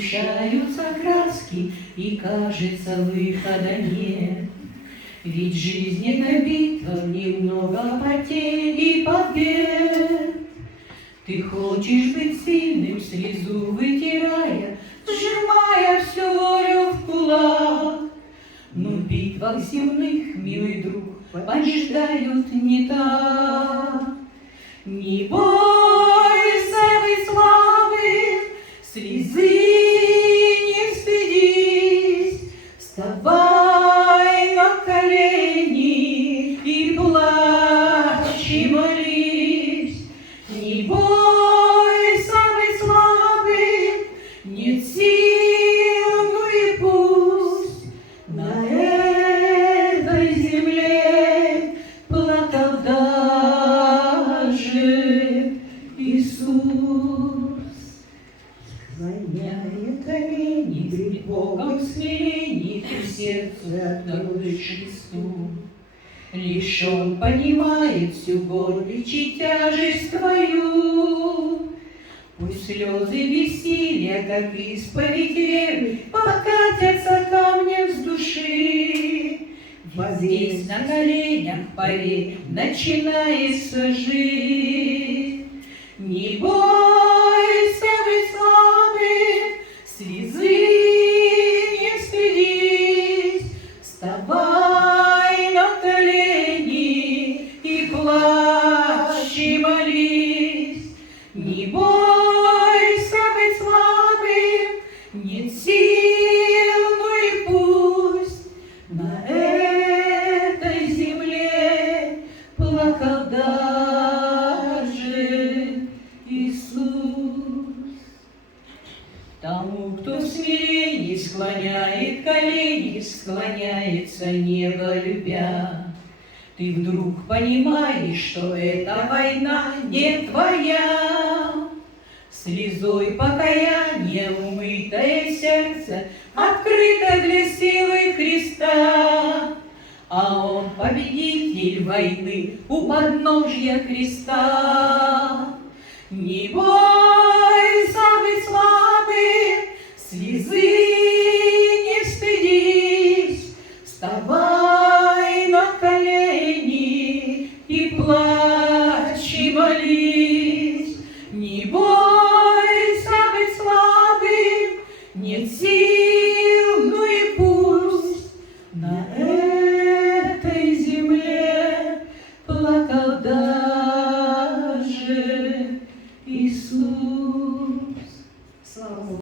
Сгущаются краски, и кажется, выхода нет. Ведь жизнь — это битва, немного потерь и побед. Ты хочешь быть сильным, слезу вытирая, сжимая всю волю в кулак. Но в битвах земных, милый друг, побеждают не так. Не бойся быть слабым, слезы не стыдись, вставай на колени и плачь, и молись. Не бойся быть слабым, нет сил, ну и пусть на этой земле плакал даже Иисус. Склоняет колени пред Богом в смирении, ты в сердце откроешь Христу. Лишь Он понимает всю горечь и тяжесть твою. Пусть слезы бессилия, как исповедь веры, покатятся камнем с души. Здесь на коленях, поверь, начинается жить. Не бойся быть слабым, слезы не стыдись, вставай на колени и плачь, и молись. Не бойся быть слабым, нет сил, ну и пусть на этой земле плакал даже Иисус. Тому, кто в смирении склоняет колени, склоняется небо любя. Ты вдруг понимаешь, что эта война не твоя. Слезой покаяния умытое сердце открыто для силы Христа. А Он победитель войны у подножья креста. Не бойся быть слабым, слезы не стыдись, вставай на колени и плачь, и молись. Не бойся быть слабым, нет сил, ну и пусть на этой земле плакал даже Иисус. Слава Богу.